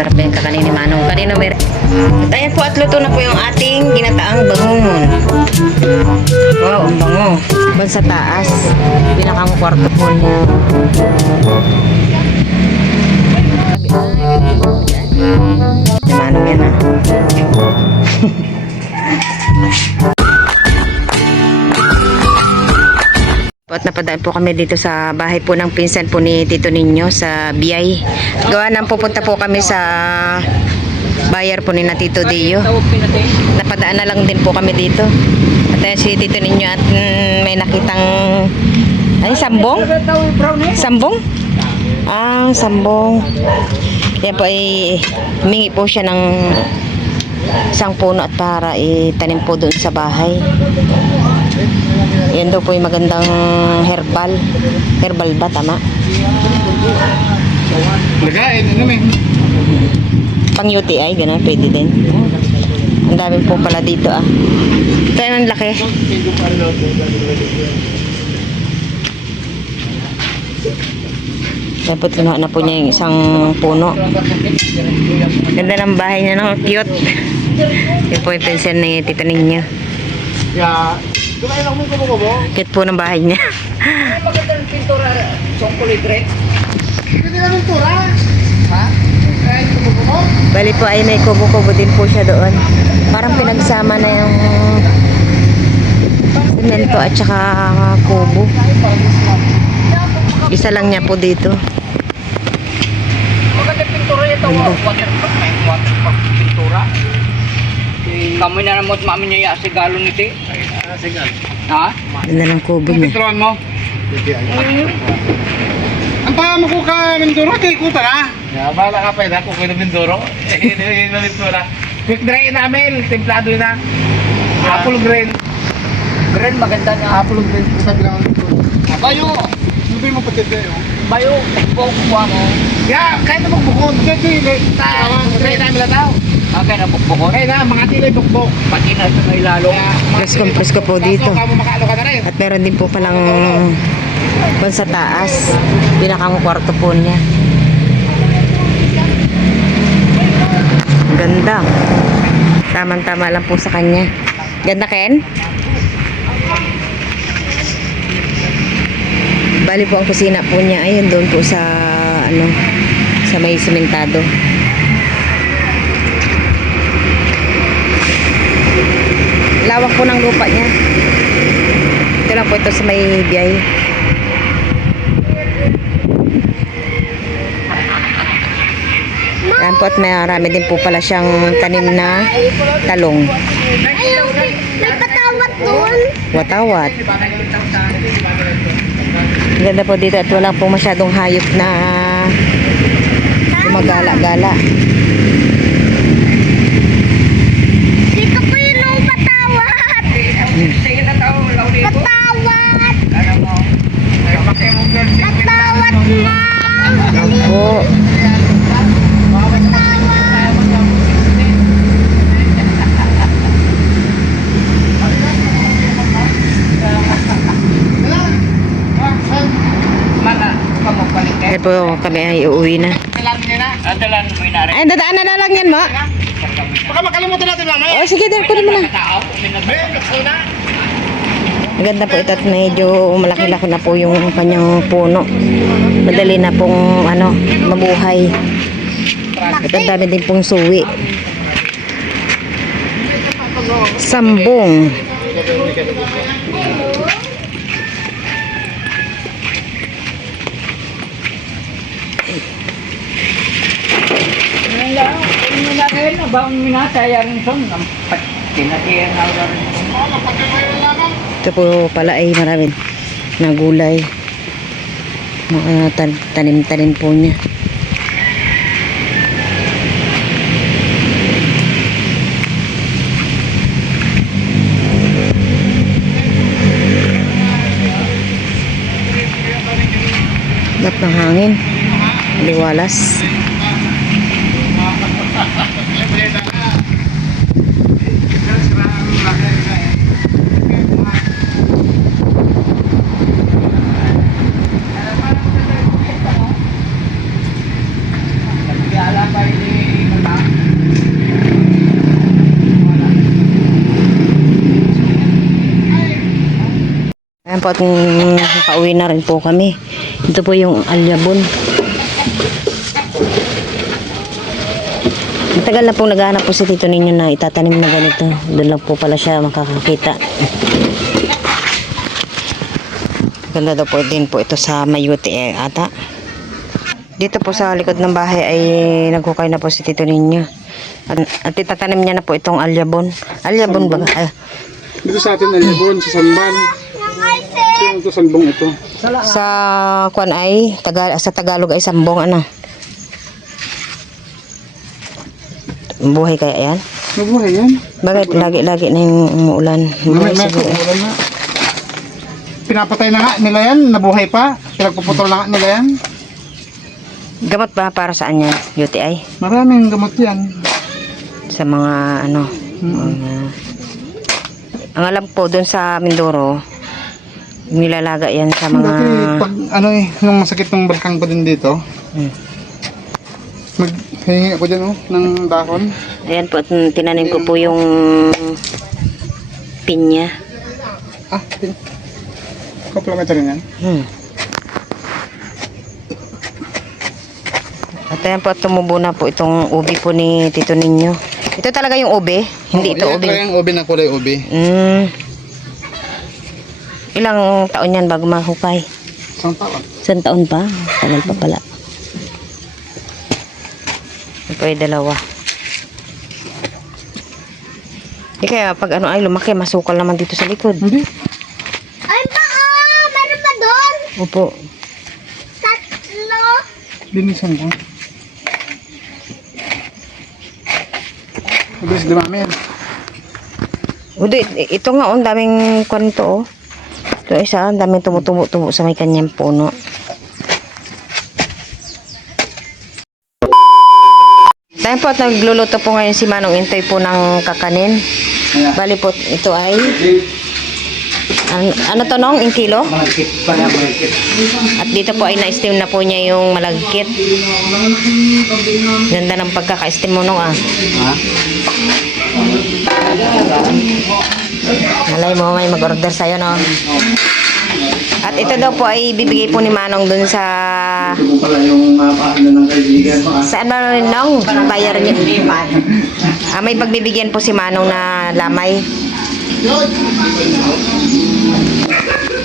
Sarap yung kakanin ni Manong. Kanino mer. At ayan po at luto na po yung ating ginataang bangungon. Wow, ang bango. Doon sa taas. Pinakang kwarto po niya. Si Manong yan ah. At napadaan po kami dito sa bahay po ng pinsan po ni Tito Ninyo sa Biyay. Gawa nang pupunta po kami sa bayar po ni na Tito Dio. Napadaan na lang din po kami dito. At si Tito Ninyo at may nakitang sambong? Sambong? Ah, sambong. Yan po ay humingi po siya ng isang puno at para itanim po doon sa bahay. Yan daw po yung magandang herbal. Herbal ba? Tama? Nagain, ano may? Pang UTI, gano'n. Pwede din. Ang dami po pala dito ah. Ito yung laki. Dapat kinuha na po niya yung isang puno. Ganda ng bahay niya, no? Cute. Yan po yung pension ni Tito Ninyo. Yeah. Kumain lang mo kubo-kubo. Cute po ng bahay niya. Magandang pintura, chocolate red. Hindi na pintura. Ha? Kahit kubo-kubo? Bali po ay may kubo-kubo din po siya doon. Parang pinagsama na yung semento at saka kubo. Isa lang niya po dito. Magandang pintura ito. Waterproof. May waterproof pintura. Kami na naman mami niya si galon niti. Sigal. Ha? Ganda ng kubo niya. Pinturan mo? Ang pa mo ko ka Mindoro, di ko tara. Ya, bala ka pa ina ko ng Mindoro. Hindi na Mindoro. Quick dry namin, templado na. Apple green. Green maganda na. Apple green sabi lang dito. Bayo. Hindi mo patid kayo. Bayo, tekbo ko mo. Ya, kahit na magbukod, kasi try namin lang tao. Okay na bukbukon. Kaya na, mga tilay bukbok. Pati na ito may lalo. Presko po dito. Kamu makalo ka na rin. At meron din po palang doon sa taas. Pinakang kwarto po niya. Ganda. Tamang-tama lang po sa kanya. Ganda, Ken? Bali po ang kusina po niya. Ayun doon po sa sa may sementado. Lawak po ng lupa niya. Ito lang po ito sa may Biyay. Yan po at marami din po pala siyang tanim na talong. Nagpatawat doon. Watawat. Ganda po dito at wala po masyadong hayop na gumagala-gala. Dito po yun ang patawat. Patawat. Patawat, ma. Yan po. Yan po kami ay uuwi na. Ay, dadaan na lang yan mo. Baka makalimutan natin mamaya. Oh, sige din, kunin mo na. Maganda po ito at medyo malaki-laki na po yung kanyang puno. Madali na pong mabuhay. At ang dami din pong suwi. Sambong. Ito po pala ay maraming na gulay. Mga tanim-tanim po niya. Lap ng hangin. Liwalas. Alam pa ini Ayan po at nakauwi na rin po kami. Ito po yung alyabon. Matagal na pong naghahanap po si tito ninyo na itatanim na ganito. Doon lang po pala siya makakakita. Ganda daw po din po ito sa Mayuti ata. Dito po sa likod ng bahay ay nagkukay na po si tito ninyo. At itatanim niya na po itong alyabon. Alyabon ba? Ay, Dito sa atin alyabon, sa Samban. Ito sambong ito. sa kwan ay sa Tagalog ay sambong ano. Buhay kaya yan? Mabuhay yan. Bakit lagi-lagi na yung umuulan? Buhay May siguro. ulan na. Pinapatay na nga nila yan, nabuhay pa. Pinagpuputol na nga nila yan. Gamot ba para saan yan? UTI? Maraming gamot yan. Sa mga ano? Ang alam po doon sa Mindoro, nilalaga yan sa mga... Dati, pag ano yung masakit ng balakang ko din dito, maghingi ako dyan ng dahon. Ayan po, at tinanim ko po yung pinya. Ah, komplementary rin yan. At ayan po, at tumubo na po itong ubi po ni tito ninyo. Ito talaga yung ubi? Hindi ito ubi? Ito yung ubi na kulay ubi. Ilang taon yan bago mahukay? Isang taon. Isang taon pa? Tagal pa pala. Ito ay dalawa. Di kaya pag ano ay lumaki, masukal naman dito sa likod. Hindi. Ay, meron pa doon. Opo. Tatlo. Linisan ko. Mabilis dumami yan. Ito nga, ang daming kwanto. Ito isa, ang daming tumutubo-tubo sa may kanyang puno. Dahil po at nagluluto po ngayon si Manong Intoy po ng kakanin. Bali po, ito ay... Ano to nong? In kilo? At dito po ay na-steam na po niya yung malagkit. Ganda ng pagkaka-steam mo nung Malay mo may mag-order sa'yo no. At ito daw po ay bibigay po ni Manong dun sa... Saan ba nong? Bayar niya. May pagbibigyan po si Manong na lamay.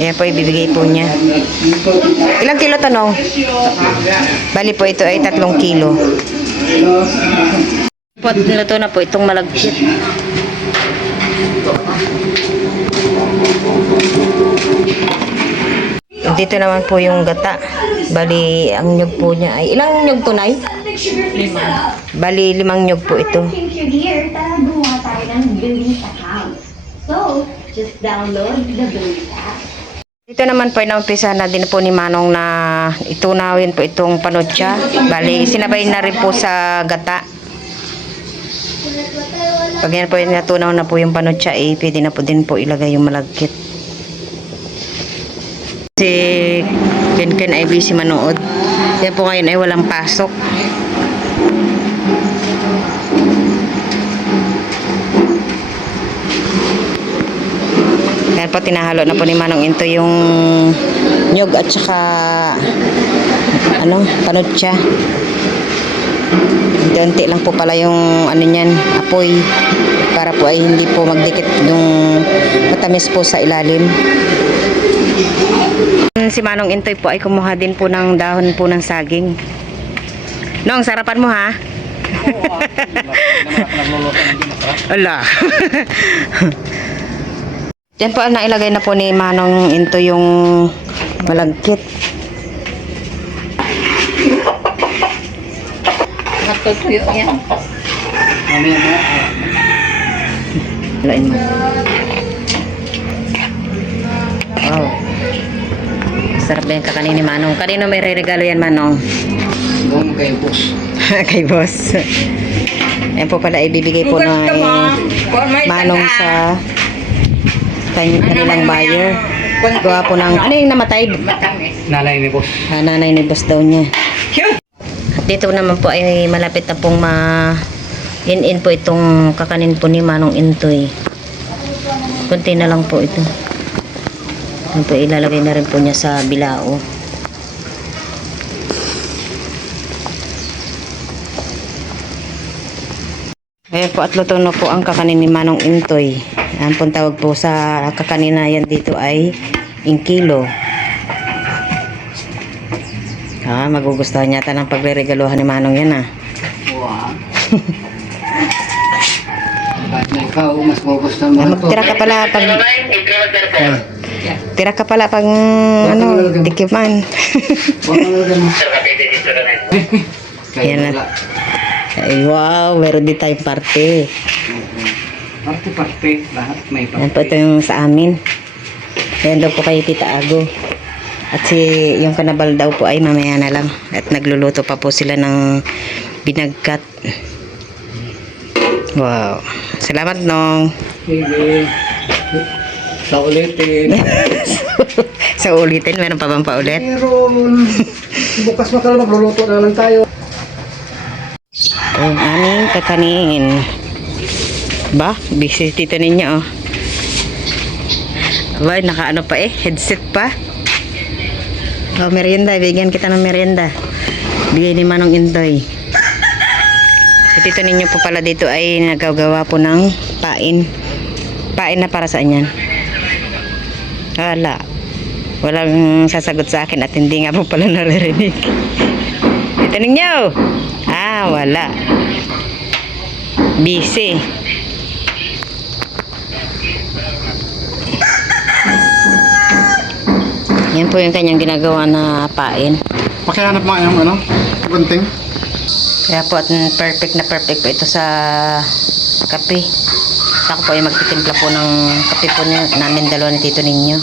Ayan po, ibibigay po niya. Ilang kilo to, no? Bali po, ito ay 3 kilo. Po, niluto na po itong malagkit. Dito naman po yung gata. Bali, ang nyug po niya ay... Ilang nyug to, Nay? 5. Bali, 5 nyug po ito. Gumawa tayo ng Billy account. So, just download the Billy app. Dito naman po ay naumpisa na din po ni Manong na itunawin po itong panutya. Bali, sinabay na rin po sa gata. Pag yan po ay natunaw na po yung panutya, pwede na po din po ilagay yung malagkit. Si Ken ay busy manood. Yan po ngayon ay walang pasok. Yan po, tinahalo na po ni Manong Into yung nyug at saka panutya. Unti lang po pala yung niyan, apoy para po ay hindi po magdikit yung matamis po sa ilalim. Si Manong Intoy po ay kumuha din po ng dahon po ng saging. Nong, sarapan mo ha? Ala. Yan po, nailagay na po ni Manong Into yung malagkit. Natutuyo yan. Lain mo. Wow. Sarap ba yung kakanin ni Manong? Kanino may re-regalo yan, Manong? Buong kay boss. Kay boss. Yan po pala, ibibigay po ng Manong sa kanilang buyer. Gawa po ng, ano yung namatay? Nanay ni boss. Nanay ni boss daw niya. At dito naman po ay malapit na pong in po itong kakanin po ni Manong Intoy. Kunti na lang po ito. Yan po, ilalagay na rin po niya sa bilao. Ayan po, at luto na po ang kakanin ni Manong Intoy. Ang pong tawag po sa kakanina yan dito ay ingkilo. Magugustuhan yata ng pagre-regaluhan ni Manong yan Wow. Kahit na ikaw, mas magugustuhan mo na to. Tira ka pala pag tira ka pala pag tikiman. Yan na. Ay, wow, meron din tayong party. Parte-parte, lahat may Yan po ito yung sa amin. Yan daw po kay Tita Ago. At si yung kanabal daw po ay mamaya na lang. At nagluluto pa po sila ng binagkat. Wow. Salamat nong. Sige. Sa ulitin. Sa ulitin, meron pa bang paulit? Meron. Bukas makala magluluto na lang tayo. Ang aming kakanin. Ba? Busy tito ninyo oh. Aba, nakaano pa headset pa. Oh, merienda. Bigyan kita ng merienda. Bigay ni Manong Intoy. Si tito ninyo po pala dito ay nagagawa po ng pain. Pain na para saan yan? Wala. Walang sasagot sa akin at hindi nga po pala naririnig. Tito ninyo! Wala. Busy. Yan po yung kanyang ginagawa na pain. Pakihanap mo yung gunting. Kaya po at perfect na perfect po ito sa kape. Ako po ay magtitimpla po ng kape po niya, namin dalawa ni tito ninyo.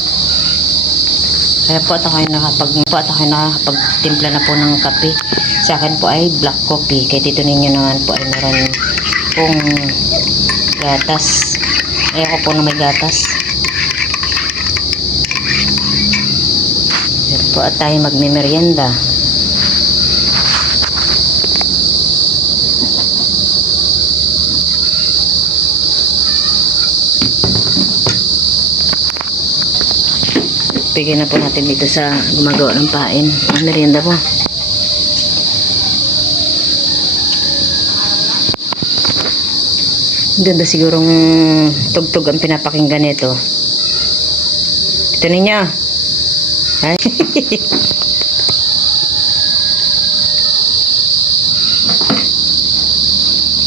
Kaya po at ako ay nakapagtimpla na po ng kape. Sa akin po ay black coffee. Kay tito ninyo naman po ay meron pong gatas. Ayoko po na may gatas. Kaya po at tayo magmimerienda. Bigyan na po natin dito sa gumagawa ng pain. Ang merienda po. Ganda sigurong tugtog ang pinapakinggan nito. Ito ninyo. Ay.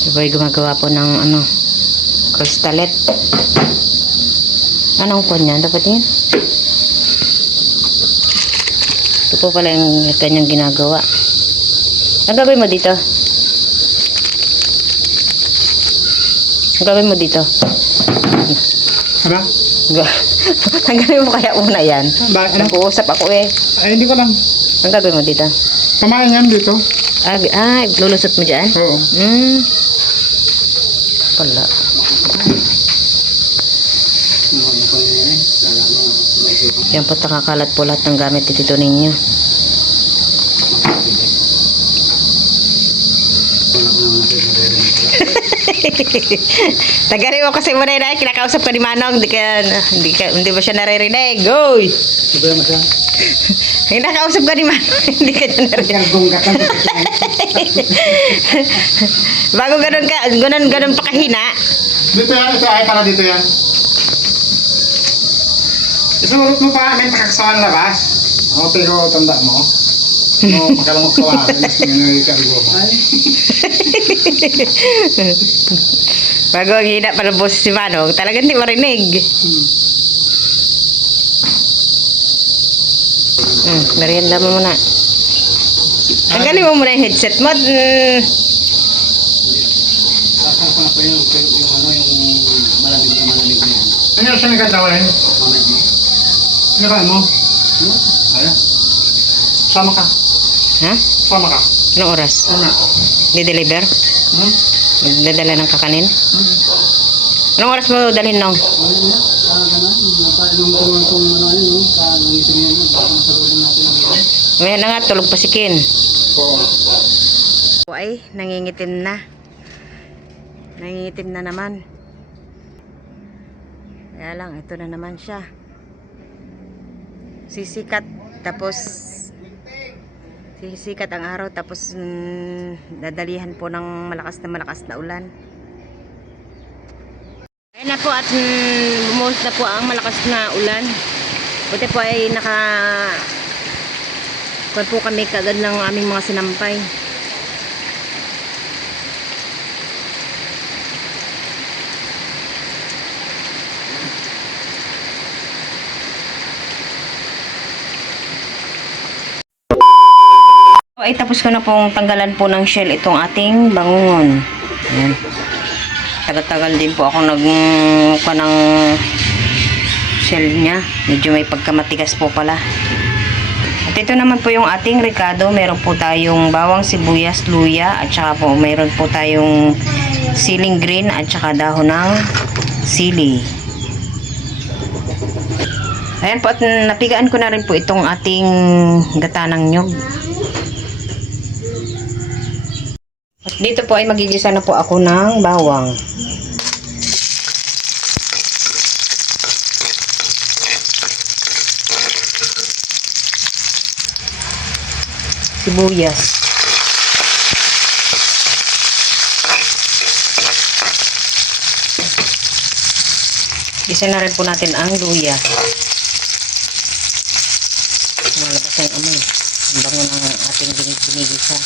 Sabay gumagawa po ng kristalet. Anong kwan yan? Dapat yun? Ito po pala yung kanyang ginagawa. Ang gagawin mo dito? Ang gagawin mo dito? Ano? Tanggalin mo kaya una yan. Bakit? Nag-uusap ako eh. Ay, hindi ko lang. Ang gagawin mo dito? Pamain yan dito. Lulusot mo dyan? Oo. Pala. Yan po, nakakalat po lahat ng gamit dito ninyo. Tagarin mo kasi muna yun, kinakausap ka ni Manong, hindi ba siya naririnig? Goy! Kinakausap ka ni Manong, hindi ka siya naririnig. Bago ganun pa kahina. Dito yan, ito ay para dito yan. Isulot mo pa amin pakaksawan labas. Ako pero tanda mo. No, makalamok ka lang. Gusto nga narikargo ko. Bago ang hina pa ng boses si Manong, talagang hindi marinig. Merienda mo muna. Tanggalin mo muna yung headset mo. Sasang ko na po yung malamig na yan. Ano siya nagkatawin? Mamay mo. Ano ka mo? Ala. Sama ka. Ha? Sama ka. Anong oras? Sama. Di-deliver? Magdadala ng kakanin? Anong oras mo dalhin nong? May na nga, tulog pa si Ken. Ay, nangingitim na. Nangingitim na naman. Kaya lang, ito na naman siya. sisikat, tapos sisikat ang araw, tapos dadalihan po ng malakas na ulan. Ayan na po at bumuhos na po ang malakas na ulan. Buti po ay kuwan po kami kagad ng aming mga sinampay. Ay tapos ko na pong tanggalan po ng shell itong ating bangungon. Ayan. Tagal-tagal din po ako nagmuka ng shell niya. Medyo may pagkamatigas po pala. At ito naman po yung ating ricado. Meron po tayong bawang, sibuyas, luya, at saka po meron po tayong siling green at saka dahon ng sili. Ayan po, at napigaan ko na rin po itong ating gata ng nyog. At dito po ay magigisa na po ako ng bawang. Sibuyas. Gisa na rin po natin ang luya. Malabas na yung amoy. Ang bango ng ating binigisa.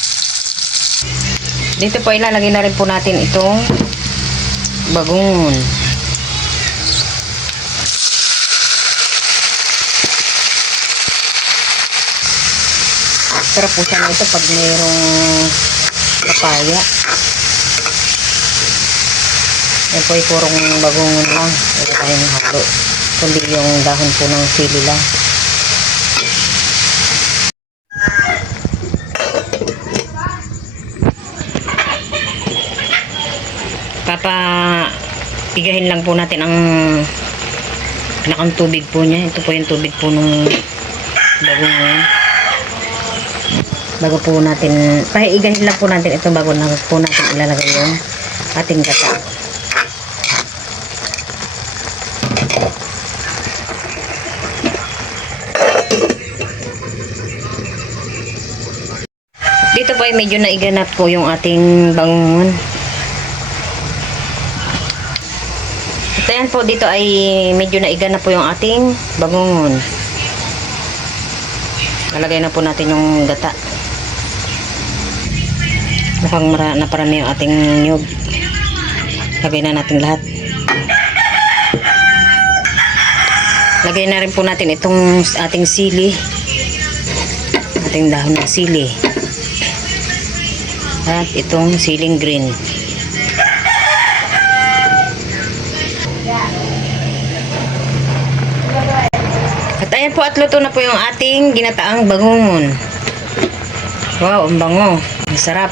Dito po ilalagay na rin po natin itong bagungon. Sarap po sana ito pag mayroong papaya. Yan po ay purong bagungon lang. Wala tayong halo. Kundi yung dahon po ng sili lang. Pigahin lang po natin ang pinakang tubig po niya. Ito po yung tubig po nung bagungon. Bago po natin, pahiigahin lang po natin ito bago na po natin ilalagay yung ating gata. Dito po ay medyo naiganap po yung ating bangungon. At ayan po, dito ay medyo naiganap po yung ating bangungon. Lalagay na po natin yung gata. Mukhang naparami yung ating nyug. Lagay na natin lahat. Lagay na rin po natin itong ating sili. Ating dahon ng sili. At itong siling green. At ayan po, at luto na po yung ating ginataang bangungon. Wow, ang bango. Ang sarap.